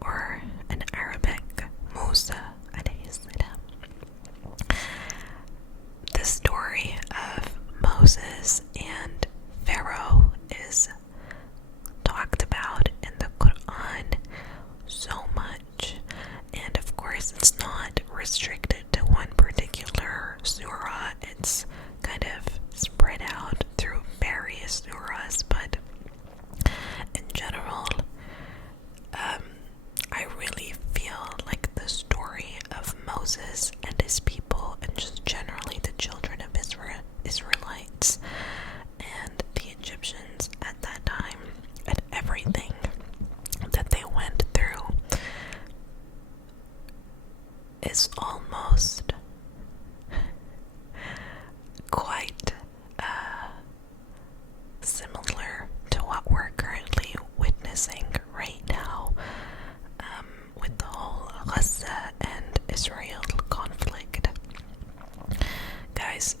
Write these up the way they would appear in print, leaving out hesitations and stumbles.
or in Arabic, Musa alayhi salam. The story of Moses and Pharaoh is talked about in the Quran so much, and of course it's not restricted to one particular surah. It's kind of spread out through various surahs, but in general, I really feel like the story of Moses and his people, and just generally the children of Israelites and the Egyptians at that time, and everything that they went through, is almost quite similar to what we're currently witnessing right now, with the whole Gaza and Israel conflict. Guys,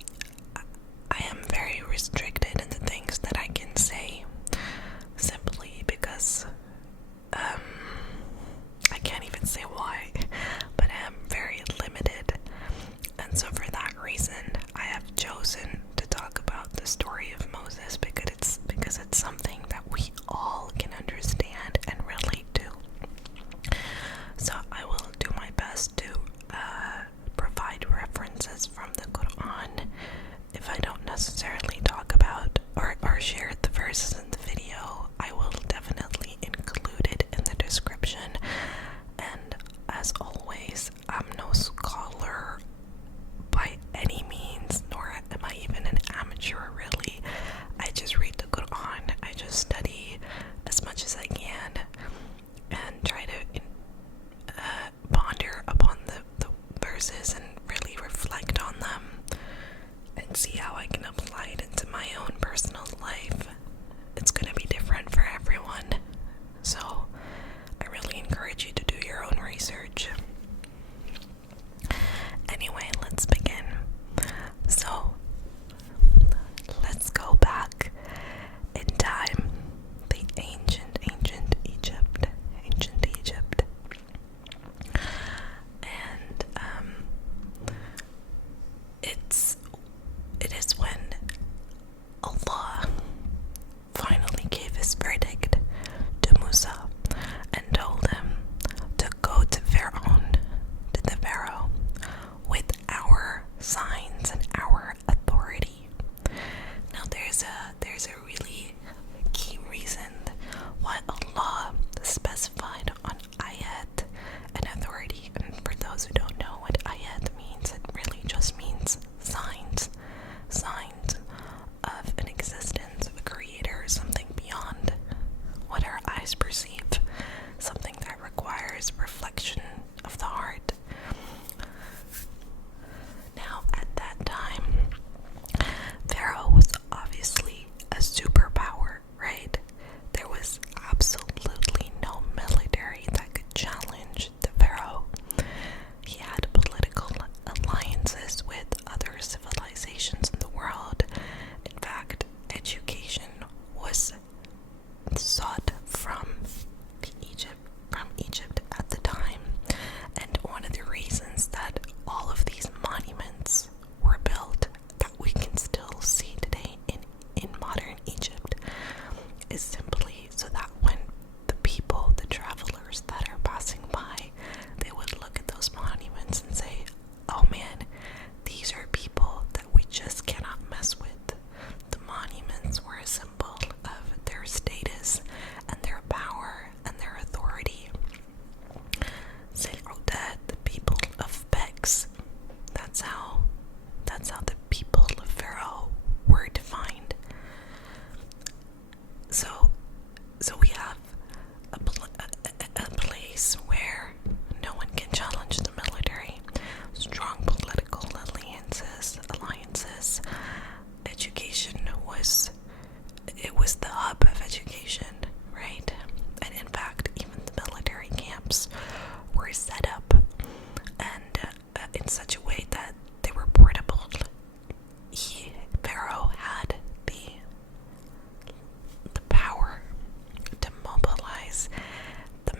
I am very restricted in the things that I can say, simply because I can't even say why, but I am very limited, and so for that reason I have chosen to talk about the story of Moses, because it's something that we all can understand and relate to. So I will do my best to provide references from the Quran. If I don't necessarily talk about or share the verses in the video, I will definitely include it in the description. And as always, I'm no scholar by any means, nor am I even an amateur really. I just read the Quran, I just study as much as I can and try to ponder upon the verses and really reflect on them and see how I can apply it into my own personal life. It's going to be different for everyone, so I really encourage you to do your own research. Anyway, let's begin. So, let's go back in time. The ancient Egypt. And it is when Allah finally gave his verdict to Musa and told him to go to the Pharaoh with our signs and our authority. Now there's a really key reason why Allah specified on ayat and authority. And for those who don't know what ayat means, it really just means signs of an existence, of a creator, something beyond what our eyes perceive, something that requires reflection of the heart. Now, at that time, Pharaoh was obviously a superpower, right? There was absolutely no military that could challenge the Pharaoh. He had political alliances with other civilizations in the world. In fact, education was sought from Egypt at the time, and one of the reasons that all of these monuments were built that we can still see today in modern Egypt is simply so that when the travelers that are passing by, they would look at those monuments and say, oh man, these are people that we just cannot mess with. The monuments were a symbol of their status and their power and their authority. That the people of Bex, that's how the people of Pharaoh were defined. So we have a place where no one can challenge the military, strong political alliances. Education was the hub of education, right? And in fact, even the military camps were set up and in such a way that they were portable. Pharaoh had the power to mobilize the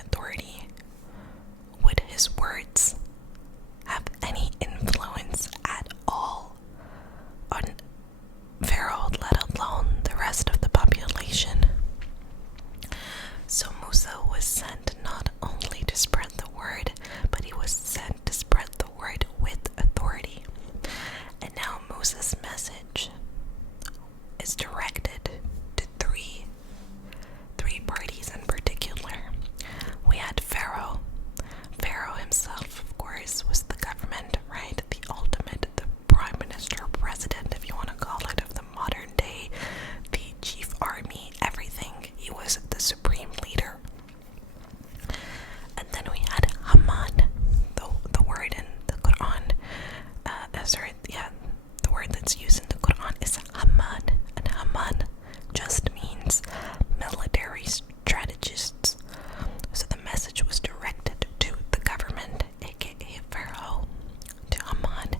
authority? Would his words have any influence at all on Pharaoh, let alone the rest of the population? So Musa was sent not only to spread the word, but he was sent to spread the word with authority. And now Musa's message is directed to three parties in particular. We had Pharaoh. Pharaoh himself, of course, was the government, right? The ultimate, the prime minister, president, if you want to call it, of the modern day, the chief army, everything. He was the supreme leader. And then we had Hamân, the word in the Quran, the word that's used in the Quran is Hamân, and Hamân just means military strategists. So the message was directed to the government, aka Pharaoh, to Hamân,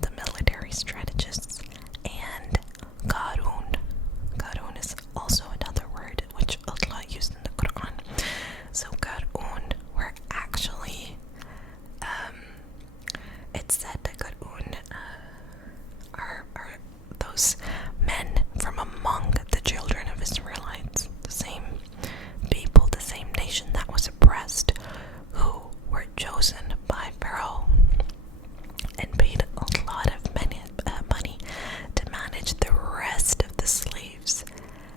the military strategists, and Qarun. Qarun is also another word which Allah used in the Quran. So Qarun were actually, it's said that Qarun are those men from among the children of Israelites, the same people, the same nation that was oppressed, who were chosen by Pharaoh and paid a lot of money to manage the rest of the slaves.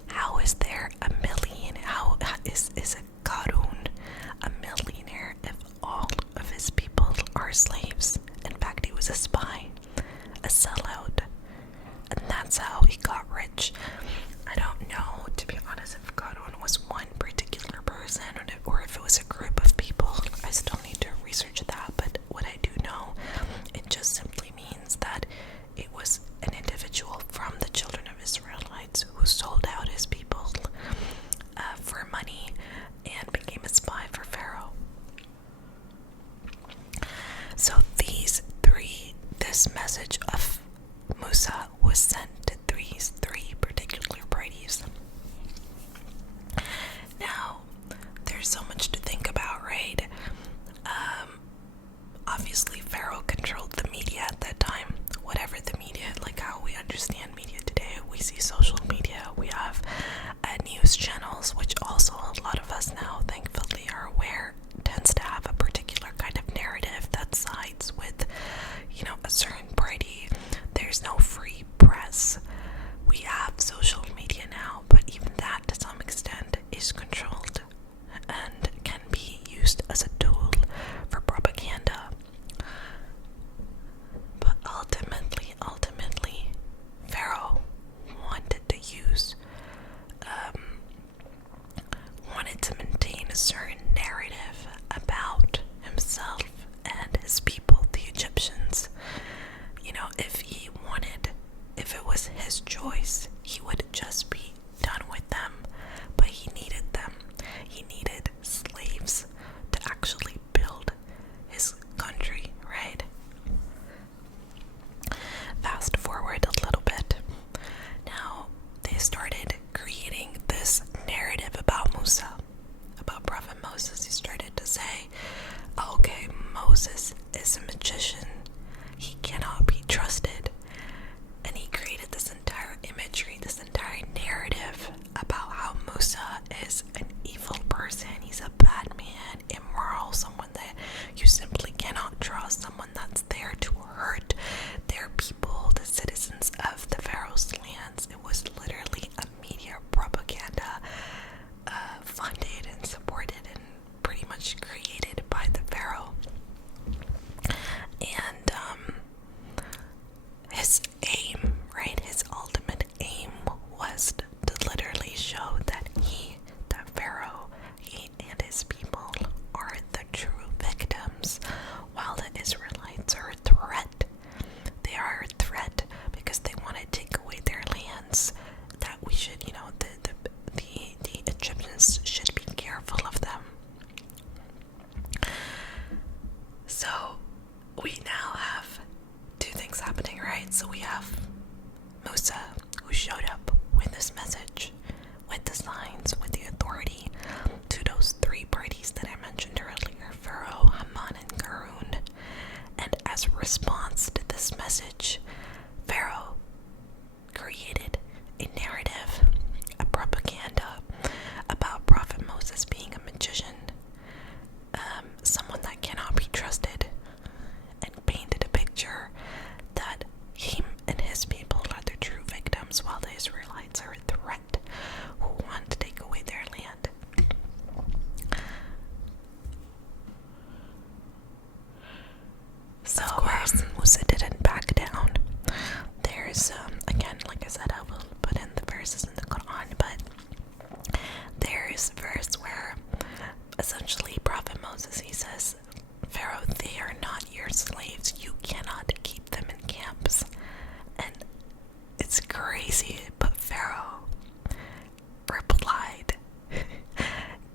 How is there a million? How is a Qarun a millionaire if all of his people are slaves? In fact, he was a spy, a sellout, and that's how he got rich. I don't know, to be honest, if Qarun was one particular person or if it was a group of people. I still need to research that, but what I do know, it just simply means that it was an individual from the children of Israelites who sold out his people for money and became a spy for Pharaoh. So this message of Musa was sent to these three particular parties. Now, there's so much to think about, right? Obviously, Pharaoh controlled the media at that time. Whatever the media, like how we understand media today, we see social media, we have news channels, which also a lot of us now, thankfully, are aware, tends to have a particular kind of narrative that sides with, a certain party. There's no free press. We have social media now, but even that, to some extent, is controlled and can be used as a tool for propaganda. But ultimately, Pharaoh wanted to maintain a certain narrative about himself and his people, the Egyptians. If it was his choice, he would just be done with them, but he needed them. He needed slaves to actually build his country, right? Fast forward a little bit. Now, they started creating this narrative about Musa, about Prophet Moses. He started to say, okay, Moses is a magician. He cannot be trusted. And he created this entire imagery, this entire narrative about how Musa is an evil person. He's a bad man, immoral, someone that you simply cannot trust, someone that's there to hurt their people, the citizens of the Pharaoh's lands. It was literally a media propaganda funded and supported and pretty much created by the Pharaoh. essentially, Prophet Moses, he says, Pharaoh, they are not your slaves. You cannot keep them in camps. And it's crazy, but Pharaoh replied,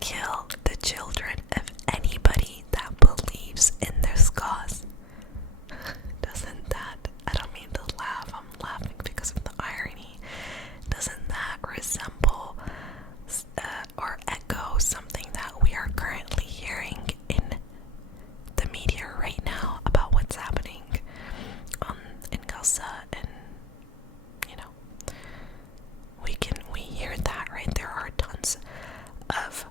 kill the children of anybody that believes in this cause. Doesn't that, I don't mean to laugh, I'm laughing because of the irony. Doesn't that resemble or echo something that we are currently hearing in the media right now about what's happening in Gaza? And we hear that, right? There are tons of,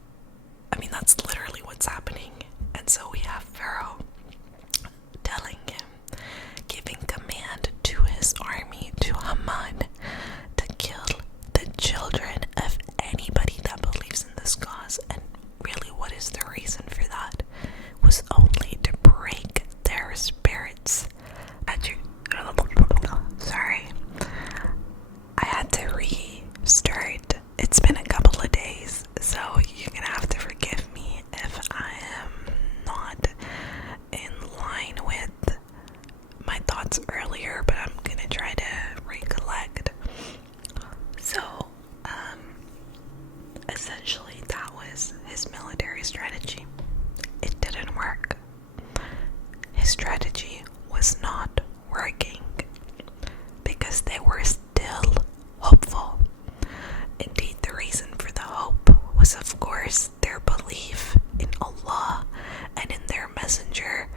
that's literally what's happening. And so we have Pharaoh telling him, giving command to his army, to Hamân, to kill the children of anybody that believes in this cause. And really, what is the reason for that? Was only to break their spirits. Sorry, I had to restart. It's been a couple of days, so you're gonna have to forgive me if I am not in line with my thoughts earlier, but I'm gonna try to recollect. So, essentially that was his military strategy. It didn't work. His strategy was not working because they were still hopeful. Indeed, the reason for the hope was, of course, their belief in Allah and in their messenger,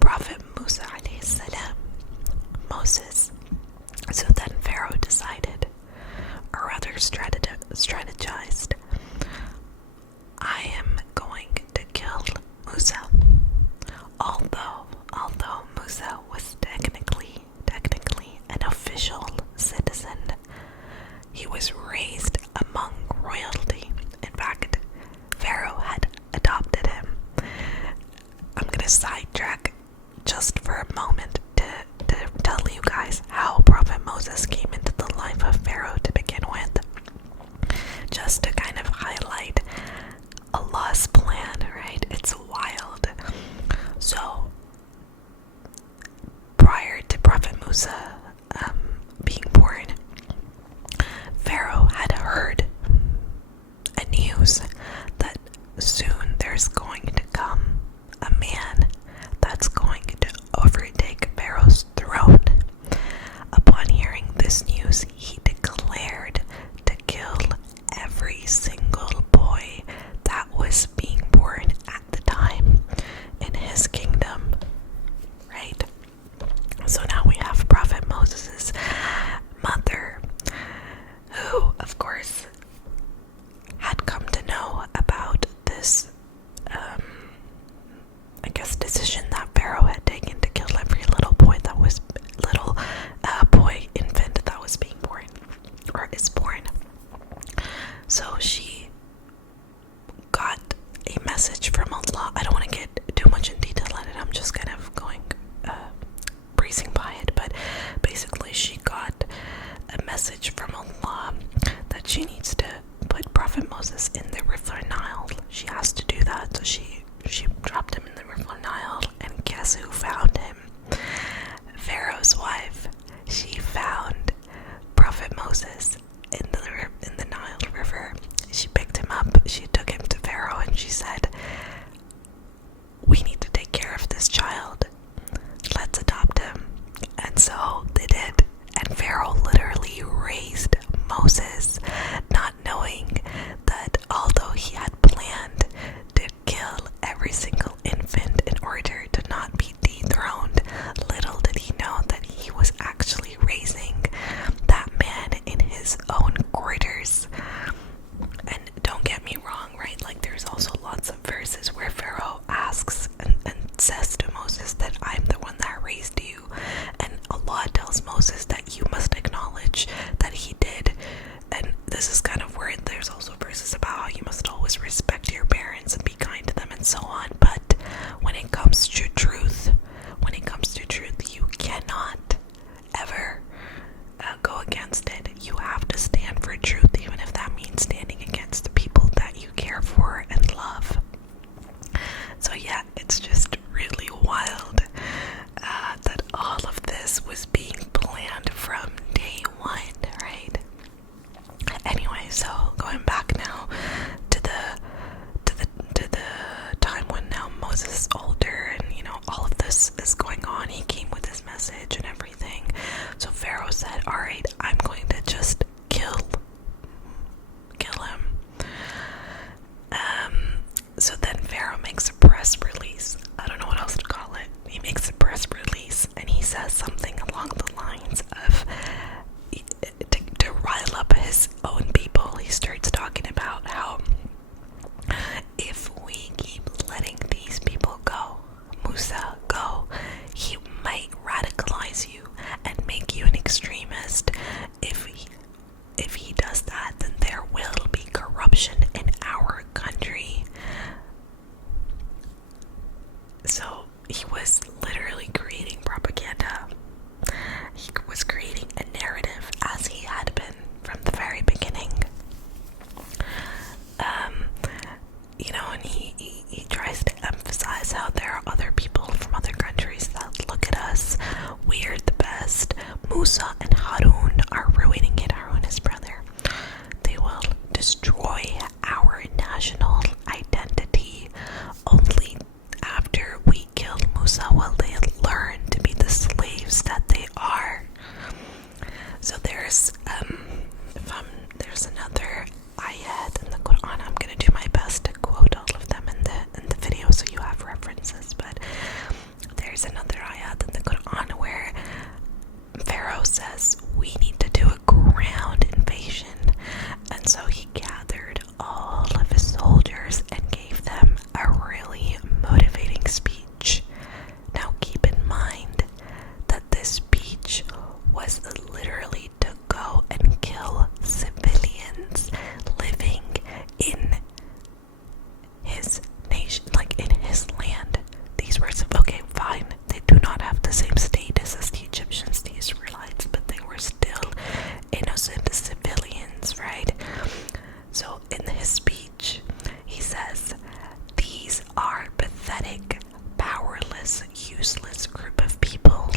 Prophet Musa alayhi salam, Moses. So then Pharaoh decided, or rather strategized, I am going to kill Musa. Although Musa was technically an official citizen, he was raised among royalty. In fact, Pharaoh had adopted him. I'm gonna sidetrack just for a moment to tell you guys how Prophet Moses came into the life of Pharaoh to begin with. Just to kind of highlight Allah's plan, right? It's wild. So, prior to Prophet Musa being born, Pharaoh had heard a news that soon there's going to come a man that's going to overtake Pharaoh's throne. Upon hearing this news, he declared to kill every single boy that was being born at the time in his kingdom, right? So now we have Prophet Moses' mother, who, of course, had come to know about this, decision that Pharaoh had taken to kill every boy infant that was being born, or is born. So she got a message from Allah. I don't want to get too much in detail at it. I'm just kind of going, breezing by it. But basically, she got a message from Allah that she needs to put Prophet Moses in the River Nile. She has to do that. So she dropped him in the River Nile, and guess who found him? Pharaoh's wife. She found Prophet Moses in the Nile River. She picked him up. She took him to Pharaoh, and she said, "We need to take care of this child. Let's adopt him." And so they did. And Pharaoh literally raised Moses, not knowing that although he had planned to kill every single infant in order to not be dethroned, little did he know that he was actually raising that man in his own quarters. And don't get me wrong, right? Like, there's also lots of verses where Pharaoh asks and says to Moses that I'm the one that raised you. And Allah tells Moses that you must acknowledge that he did. And this is kind of where there's also verses about how you must always respect your parents and be kind to them and so on. But it's just really wild that all of this was being planned from day one, right? Anyway, so going back now to the time when now Moses is older, and all of this is going on. He came with his message and everything. So Pharaoh said, "All right, I'm going to just kill him." So then Pharaoh makes a press release. I don't know what else to call it. He makes a press release and he says something along the lines of, to rile up his own people, he starts talking about how if we keep letting these people go, Musa go, he might radicalize you and make you an extremist. If he does that, then there will be corruption in our country. So he was literally creating propaganda. He was creating a narrative, as he had been from the very beginning. And he tries to emphasize how there are other people from other countries that look at us. We're the best. Musa and Harun are ruining it. Harun, his brother. They will destroy our national identity. Only after we kill Musa will they learn to be the slaves that they are. So there's another ayat in the Quran. I'm gonna do my best to quote all of them in the video so you have references, but there's another ayat in the Quran where Pharaoh says we need to do a ground invasion, and so he gathered all of his soldiers and gave them a really motivating speech. Now keep in mind that this speech was literally to go and kill civilians living in his nation, like in his land. These words, okay, fine, they do not have the same status as the Egyptians, the Israelites, but they were still innocent civilians, right? So in his speech, he says, "These are pathetic, powerless, useless group of people,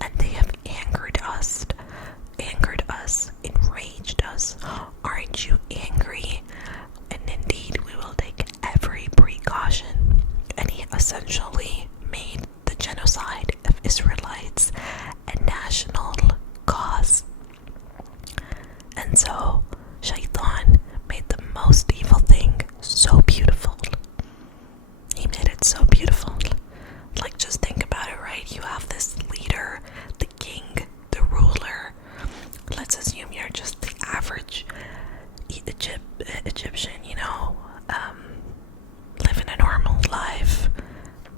and they have angered us, enraged us. Aren't you angry? And indeed, we will take every precaution." And he essentially made the genocide of Israelites a national cause. And so Shaitan made the most evil thing so beautiful. He made it so beautiful. Like, just think about it, right? You have this leader, the king, the ruler. Let's assume you're just the average Egyptian, living a normal life,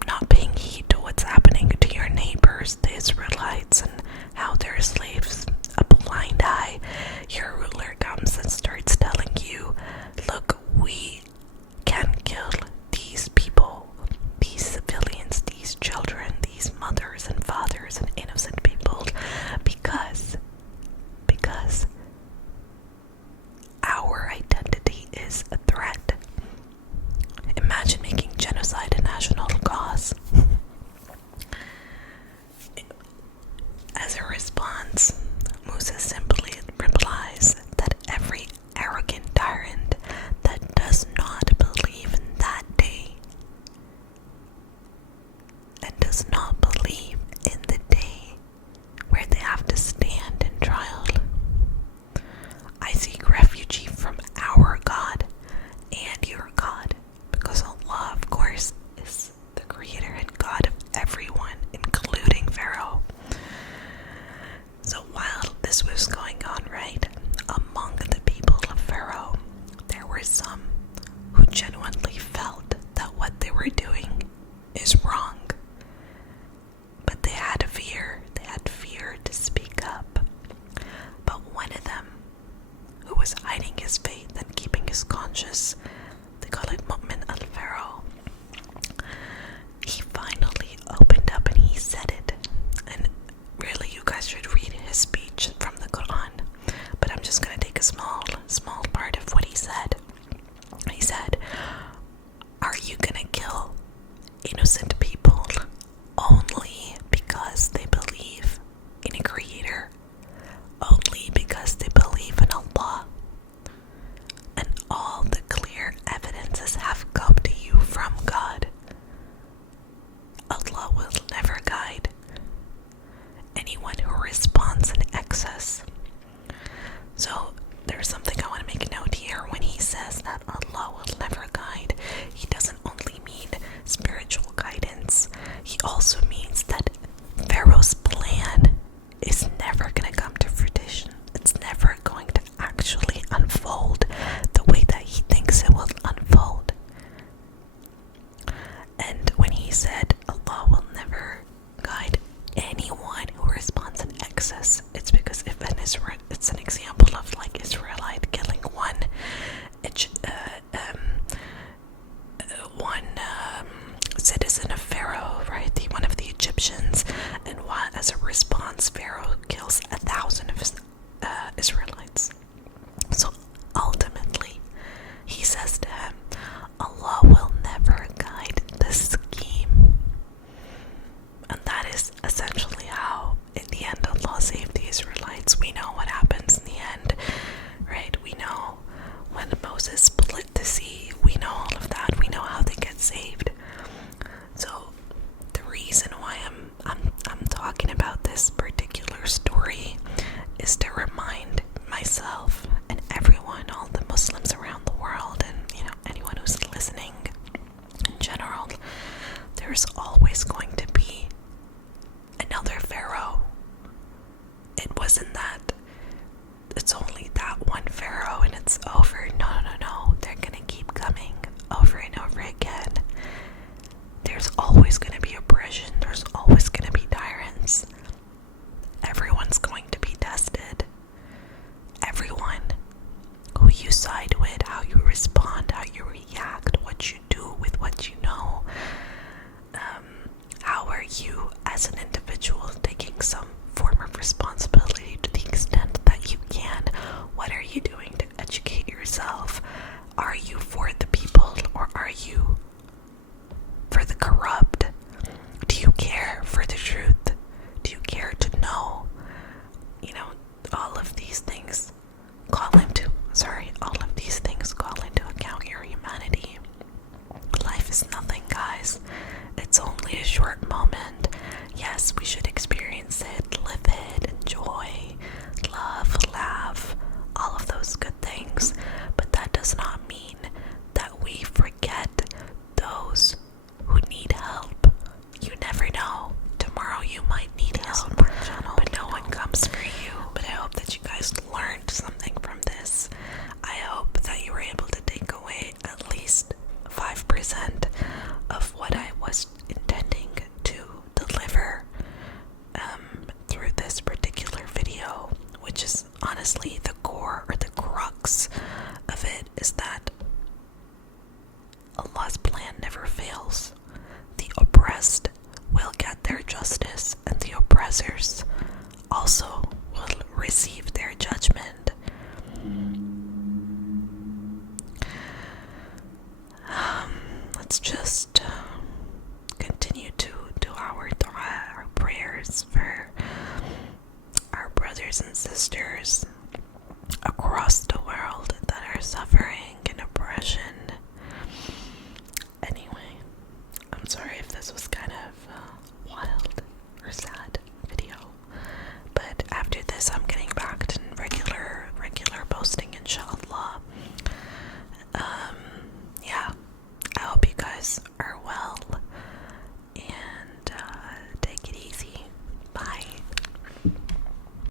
not innocent people only because they believe in a creator, only because they believe in Allah, and all the clear evidences have come to you from God. Allah will never guide anyone who responds in excess. So there's something I want to make a note here. When he says that Allah will never guide, he doesn't only mean spiritual guidance, he also means that Pharaoh's plan is never going to come to fruition. It's never going to actually unfold the way that he thinks it will unfold. And when he said Allah will never guide anyone who responds in excess, it's because if it's an example of like Israelite killing one citizen of Pharaoh, right? One of the Egyptians, and as a response, Pharaoh kills 1,000 of his Israelites. So ultimately, he says to him, Allah will never guide this scheme. And that is essentially how, in the end, Allah saved the Israelites. We know what happens in the end, right? We know when Moses split the sea. We know all of that. We know how they get saved. So the reason why I'm talking about this particular story is to remind myself and everyone, all the Muslims around the world, and anyone who's listening in general, there's always going to be another Pharaoh. It wasn't that it's only that one Pharaoh and it's over. No. They're gonna keep coming over and over again. There's always gonna be oppression. There's always gonna be tyrants. Everyone's going to be tested. Everyone. Who you side with, how you respond, how you react, what you do with what you know. How are you as an individual taking some form of responsibility to the extent that you can? What are you doing to educate yourself? Are you for the people or are you for the corrupt? Do you care for the truth? Do you care to know? All of these things call into account your humanity. Life is nothing, guys. It's only a short moment. Yes, we should experience it, live it, enjoy, love, laugh, all of those good things. But that does not mean that we forget those who need help. You never know. Tomorrow you might need help, but no one comes for you. But I hope that you guys learned something from this. I hope that you were able to take away at least 5% of what I was intending to deliver through this particular video, which is honestly the core or the crux of it, is that Allah's plan never fails. The oppressed will get their justice, and the oppressors also will receive their judgment. Let's just continue to do our dua, our prayers for our brothers and sisters